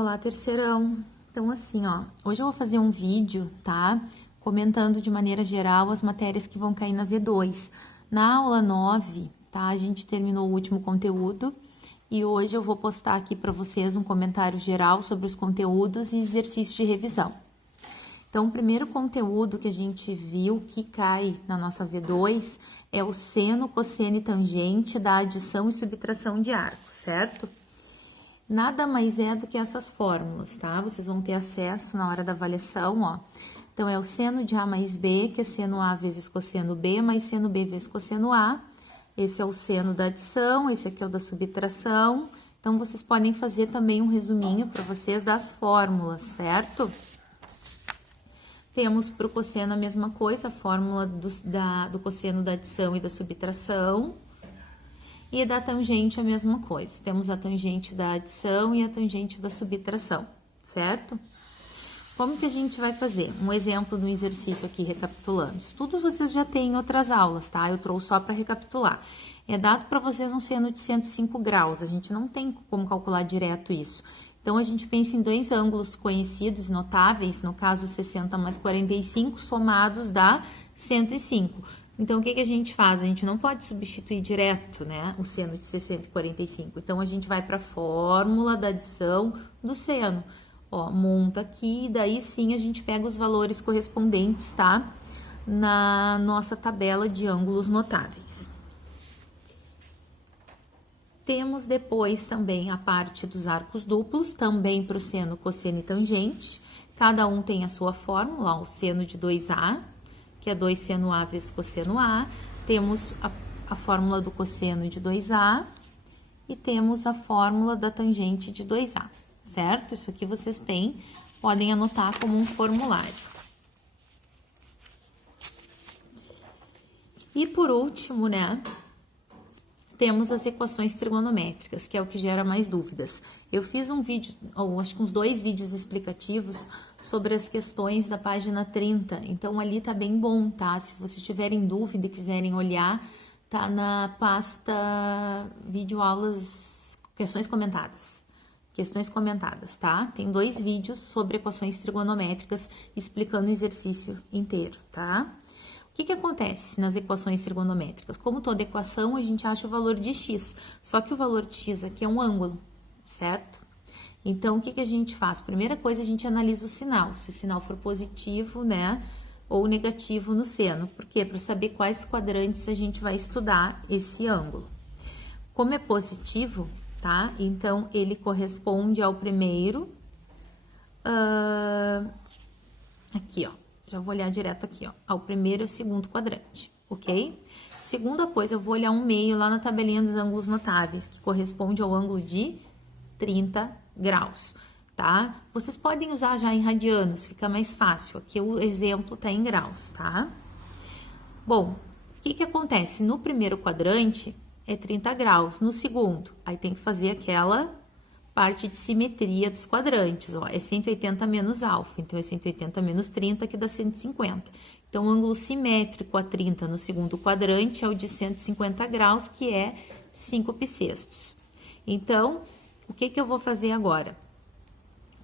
Olá, terceirão! Então, assim, ó, hoje eu vou fazer um vídeo, tá? Comentando de maneira geral as matérias que vão cair na V2. Na aula 9, tá? A gente terminou o último conteúdo e hoje eu vou postar aqui para vocês um comentário geral sobre os conteúdos e exercícios de revisão. Então, o primeiro conteúdo que a gente viu que cai na nossa V2 é o seno, cosseno e tangente da adição e subtração de arcos, certo? Nada mais é do que essas fórmulas, tá? Vocês vão ter acesso na hora da avaliação, ó. Então, é o seno de A mais B, que é seno A vezes cosseno B, mais seno B vezes cosseno A. Esse é o seno da adição, esse aqui é o da subtração. Então, vocês podem fazer também um resuminho para vocês das fórmulas, certo? Temos para o cosseno a mesma coisa, a fórmula do cosseno da adição e da subtração. E da tangente a mesma coisa. Temos a tangente da adição e a tangente da subtração, certo? Como que a gente vai fazer? Um exemplo do exercício aqui, recapitulando. Isso tudo vocês já têm em outras aulas, tá? Eu trouxe só para recapitular. É dado para vocês um seno de 105 graus. A gente não tem como calcular direto isso. Então, a gente pensa em dois ângulos conhecidos, notáveis, no caso 60 mais 45, somados dá 105. Então, o que a gente faz? A gente não pode substituir direto, né, o seno de 645. Então, a gente vai para a fórmula da adição do seno. Ó, monta aqui, e daí sim a gente pega os valores correspondentes, tá? Na nossa tabela de ângulos notáveis. Temos depois também a parte dos arcos duplos, também para o seno, cosseno e tangente. Cada um tem a sua fórmula, ó, o seno de 2A, que é 2 seno A vezes cosseno A. Temos a fórmula do cosseno de 2A e temos a fórmula da tangente de 2A, certo? Isso aqui vocês têm, podem anotar como um formulário. E por último, né, temos as equações trigonométricas, que é o que gera mais dúvidas. Eu fiz um vídeo, ou acho que uns 2 vídeos explicativos sobre as questões da página 30. Então, ali tá bem bom, tá? Se vocês tiverem dúvida e quiserem olhar, tá na pasta vídeo aulas, questões comentadas. Questões comentadas, tá? Tem 2 vídeos sobre equações trigonométricas explicando o exercício inteiro, tá? O que acontece nas equações trigonométricas? Como toda equação, a gente acha o valor de x, só que o valor de x aqui é um ângulo, certo? Então, o que a gente faz? Primeira coisa, a gente analisa o sinal, se o sinal for positivo, né, ou negativo no seno. Por quê? Para saber quais quadrantes a gente vai estudar esse ângulo. Como é positivo, tá? Então, ele corresponde ao primeiro, aqui, ó. Já vou olhar direto aqui, ó, ao primeiro e ao segundo quadrante, ok? Segunda coisa, eu vou olhar um meio lá na tabelinha dos ângulos notáveis, que corresponde ao ângulo de 30 graus, tá? Vocês podem usar já em radianos, fica mais fácil. Aqui o exemplo tá em graus, tá? Bom, o que acontece? No primeiro quadrante é 30 graus, no segundo, aí tem que fazer aquela parte de simetria dos quadrantes, ó, é 180 menos alfa, então é 180 menos 30, que dá 150. Então, o ângulo simétrico a 30 no segundo quadrante é o de 150 graus, que é 5 bissextos. Então, o que eu vou fazer agora?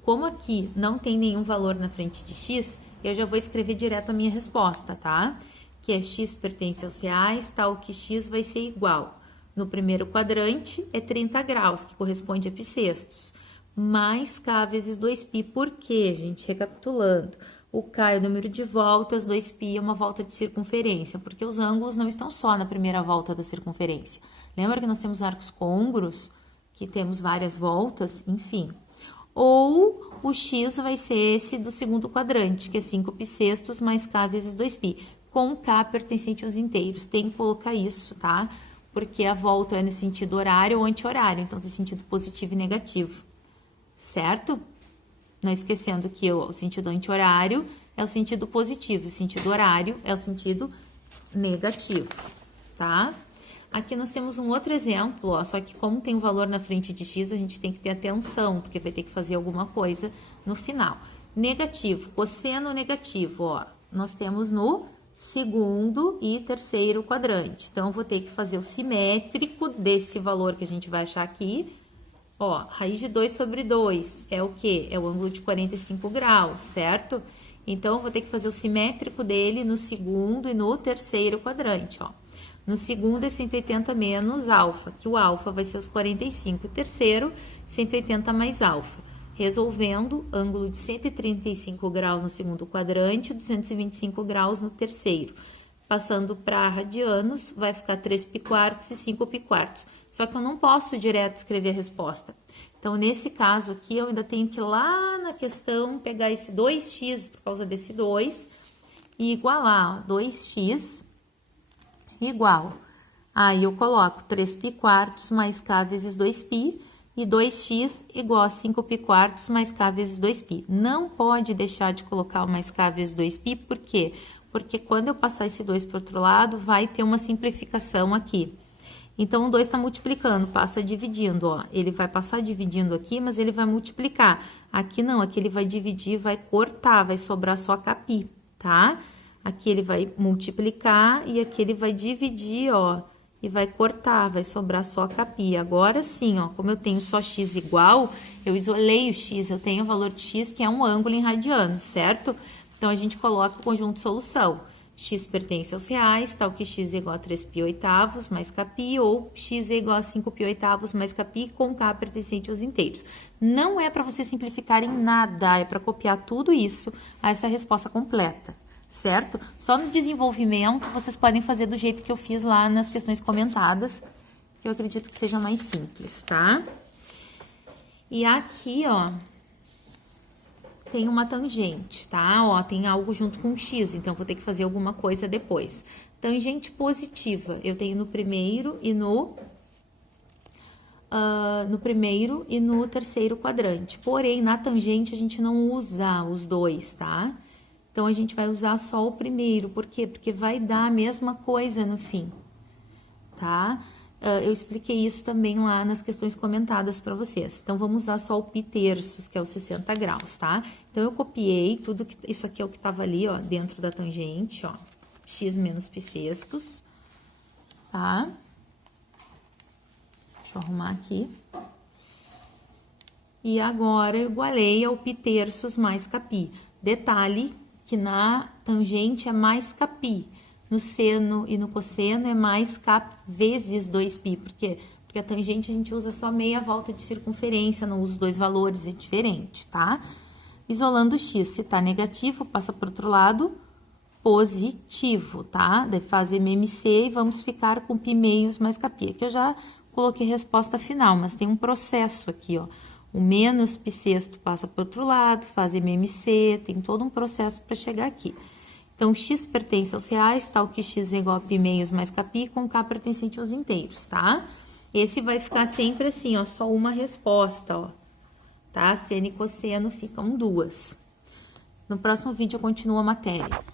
Como aqui não tem nenhum valor na frente de x, eu já vou escrever direto a minha resposta, tá? Que é x pertence aos reais, tal que x vai ser igual. No primeiro quadrante é 30 graus, que corresponde a bissextos, mais k vezes 2π. Por quê, gente? Recapitulando, o k é o número de voltas, 2π é uma volta de circunferência, porque os ângulos não estão só na primeira volta da circunferência. Lembra que nós temos arcos côngruos, que temos várias voltas, enfim. Ou o x vai ser esse do segundo quadrante, que é 5 bissextos mais k vezes 2π, com k pertencente aos inteiros. Tem que colocar isso, tá? Porque a volta é no sentido horário ou anti-horário, então tem sentido positivo e negativo, certo? Não esquecendo que o sentido anti-horário é o sentido positivo, o sentido horário é o sentido negativo, tá? Aqui nós temos um outro exemplo, ó, só que como tem um valor na frente de x, a gente tem que ter atenção, porque vai ter que fazer alguma coisa no final. Negativo, cosseno negativo, ó, nós temos no segundo e terceiro quadrante. Então, eu vou ter que fazer o simétrico desse valor que a gente vai achar aqui, Ó, raiz de 2 sobre 2 é o quê? É o ângulo de 45 graus, certo? Então, eu vou ter que fazer o simétrico dele no segundo e no terceiro quadrante, ó. No segundo é 180 menos alfa, que o alfa vai ser os 45. O terceiro, 180 mais alfa. Resolvendo, ângulo de 135 graus no segundo quadrante e 225 graus no terceiro. Passando para radianos, vai ficar 3 π² e 5 π². Só que eu não posso direto escrever a resposta. Então, nesse caso aqui, eu ainda tenho que ir lá na questão, pegar esse 2x por causa desse 2 e igualar, ó, 2x igual. Aí, eu coloco 3 π² mais k vezes 2π e 2x igual a 5 π² mais k vezes 2π. Não pode deixar de colocar o mais k vezes 2π, por quê? Porque quando eu passar esse 2 para o outro lado, vai ter uma simplificação aqui. Então, o 2 está multiplicando, passa dividindo, ó. Ele vai passar dividindo aqui, mas ele vai multiplicar. Aqui não, aqui ele vai dividir, vai cortar, vai sobrar só κ, tá? Aqui ele vai multiplicar e aqui ele vai dividir, ó, e vai cortar, vai sobrar só κ. Agora sim, ó, como eu tenho só x igual, eu isolei o x, eu tenho o valor de x, que é um ângulo em radianos, certo? Então, a gente coloca o conjunto de solução. X pertence aos reais, tal que x é igual a 3π² mais κ, ou x é igual a 5π² mais κ, com k pertencente aos inteiros. Não é para vocês simplificarem nada, é para copiar tudo isso a essa resposta completa, certo? Só no desenvolvimento vocês podem fazer do jeito que eu fiz lá nas questões comentadas, que eu acredito que seja mais simples, tá? E aqui, ó, tem uma tangente, tá? Ó, tem algo junto com x, então vou ter que fazer alguma coisa depois. Tangente positiva, eu tenho no primeiro e no terceiro quadrante. Porém, na tangente a gente não usa os dois, tá? Então, a gente vai usar só o primeiro. Por quê? Porque vai dar a mesma coisa no fim, tá? Eu expliquei isso também lá nas questões comentadas para vocês. Então, vamos usar só o π terços, que é os 60 graus, tá? Então, eu copiei tudo, isso aqui é o que estava ali, ó, dentro da tangente, ó, x menos π sextos, tá? Deixa eu arrumar aqui. E agora, eu igualei ao π terços mais κ. Detalhe que na tangente é mais κ. No seno e no cosseno é mais k vezes 2π. Por quê? Porque a tangente a gente usa só meia volta de circunferência, não usa os dois valores, é diferente, tá? Isolando o x, se tá negativo, passa para o outro lado, positivo, tá? Daí faz MMC e vamos ficar com π meios mais κ. Aqui eu já coloquei a resposta final, mas tem um processo aqui, ó. O menos π sexto passa para o outro lado, faz MMC, tem todo um processo para chegar aqui. Então, x pertence aos reais, tal que x é igual a π meios mais κ, com k pertencente aos inteiros, tá? Esse vai ficar sempre assim, ó, só uma resposta, ó. Tá? Seno e cosseno ficam duas. No próximo vídeo eu continuo a matéria.